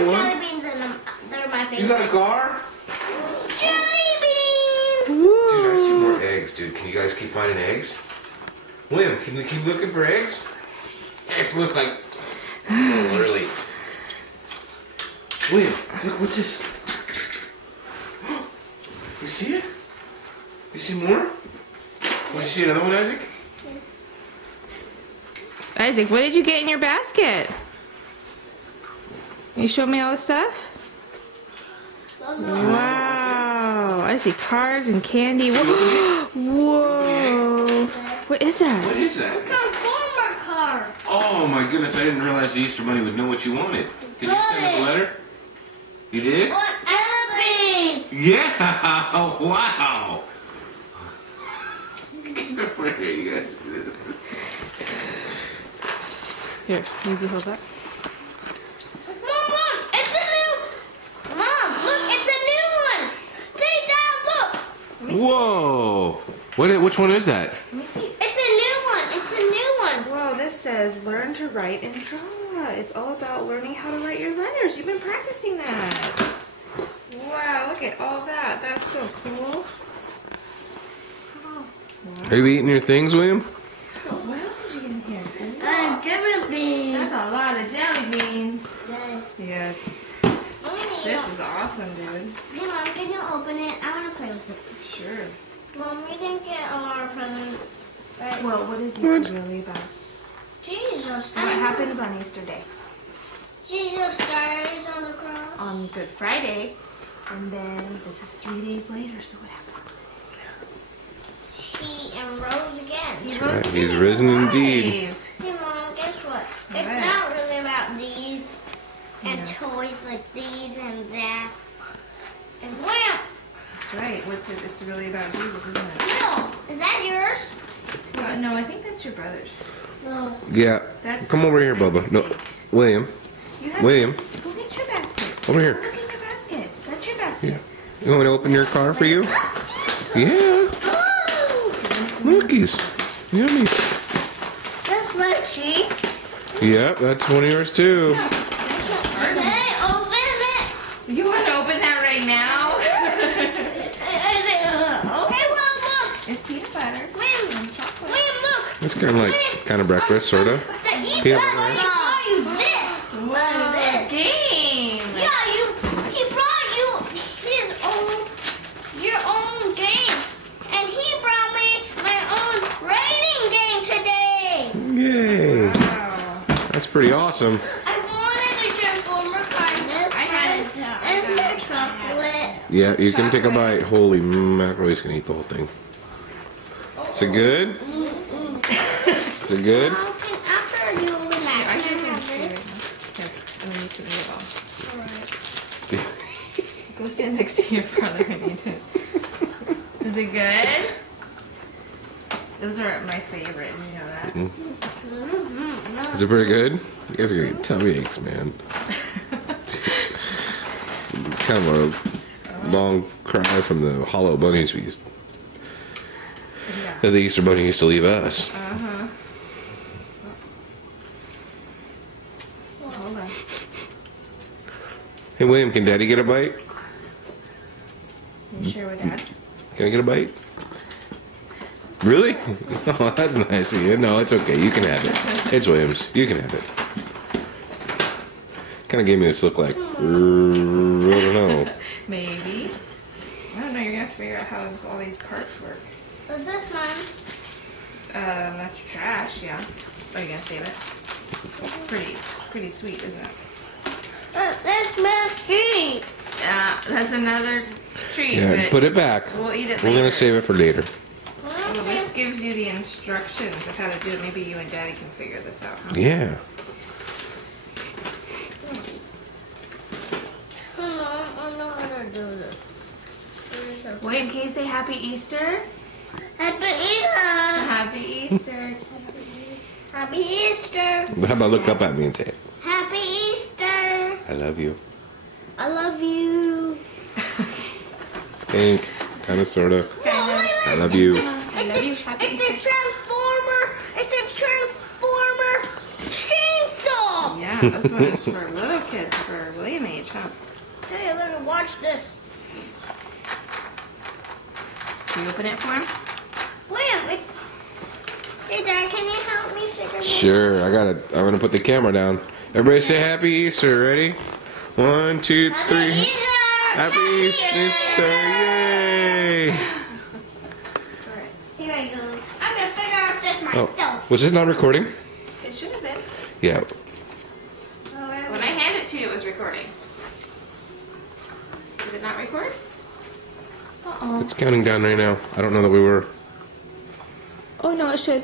have one? jelly beans in them. They're my favorite. You got a car? Jelly beans! Dude, I see more eggs, dude. Can you guys keep finding eggs? William, can you keep looking for eggs? It looks like... Oh, really? William, look, what's this? You see it? You see more? Did you see another one, Isaac? Yes. Isaac, what did you get in your basket? Can you show me all the stuff? Wow, I see cars and candy. Whoa. What is that? What is that? Transformer car. Oh my goodness, I didn't realize the Easter Bunny would know what you wanted. Did you send him a letter? You did? What elephants? Yeah! Oh, wow! Where are you guys? Here, need you hold that? Mom, it's a new... Mom, look, it's a new one. Take that, look. Whoa! Which one is that? Let me see. It's a new one. It's a new one. Whoa, this says learn to write and draw. It's all about learning how to write your letters. You've been practicing that. Wow, look at all that. That's so cool. Are you eating your things, William? What else did you get in here? Jelly beans. That's a lot of jelly beans. Yeah. Yes. Mommy, This is awesome, dude. hey, Mom, can you open it? I want to play with it. Sure. Mom, we didn't get a lot of presents. Right? Well, what is Easter really about? Jesus. What happens on Easter Day? Jesus dies on the cross. On Good Friday. And then this is 3 days later, so what happens? He rose again. He right, rose he's again. risen Alive. indeed. Hey, Mom, guess what? It's What? not really about these and Yeah. toys like these and that. And wham! That's right. It's really about Jesus, isn't it? No, is that yours? No, I think that's your brother's. No. Yeah. That's Come over here, Bubba. Isaac's No, steak. William. You have William. this. Go get your basket. Over here. Go get your basket. That's your basket. Yeah. You want me to open your car for you? Yeah. Cookies. Yummy. That's my cheek. Yep, that's one of yours too. Okay, open it. You want to open that right now? Okay, well, look. It's peanut butter. William, look. It's kind of breakfast, sort of. The Easter Peanut Bunny butter. brought you this. Whoa, game. Yeah, he brought you your own game. And he brought me my own writing game today. Yay. Wow. That's pretty awesome. I wanted the Transformer car and the chocolate. Yeah, you can take a bite. Holy mackerel, he's going to eat the whole thing. Is it good? Is it good? After you open that, I can should I have finish this? here. Here, and then you can eat it all. Alright. Go stand next to your brother and eat it. Is it good? Those are my favorite, you know that. Is it pretty good? You guys are going to get tummy aches, man. It's kind of a long cry from the hollow bunnies we used. Yeah. That the Easter Bunny used to leave us. Uh-huh. Hold on. Hey, William, can Daddy get a bite? Can you share with Dad? Can I get a bite? Really? Oh, that's nice of you. No, it's okay. You can have it. It's William's. You can have it. Kind of gave me this look like, I don't know. Maybe. I don't know, you're gonna have to figure out how all these parts work. Is this mine? That's trash, yeah. Are you gonna save it? It's pretty sweet, isn't it? That's my treat. That's another treat, Yeah, but put it back. we'll eat it We're later. going to save it for later. Well, this gives you the instructions of how to do it. Maybe you and Daddy can figure this out, huh? Yeah. I know how to do this. William, can you say Happy Easter? Happy Easter! Happy Easter. Happy Easter! How about look up at me and say it? Happy Easter! I love you. I love you. Think. Kind of, sort of. Whoa, look at I this. love you. I love you. Happy It's a Easter. transformer. It's a transformer chainsaw. Yeah, this one is for little kids, for William age. Stop. Hey, look, watch this. Can you open it for him? William, it's... Hey, Dad, can you help me figure this out? Sure, I got it. I'm gonna put the camera down. Everybody say Happy Easter. Ready? 1, 2, 3. Happy Easter! Yay! Alright, here I go. I'm gonna figure out this Oh, myself. was this not recording? It should have been. Yeah. When I handed it to you, it was recording. Did it not record? Uh-oh. It's counting down right now. I don't know that we were. Oh, no, it should.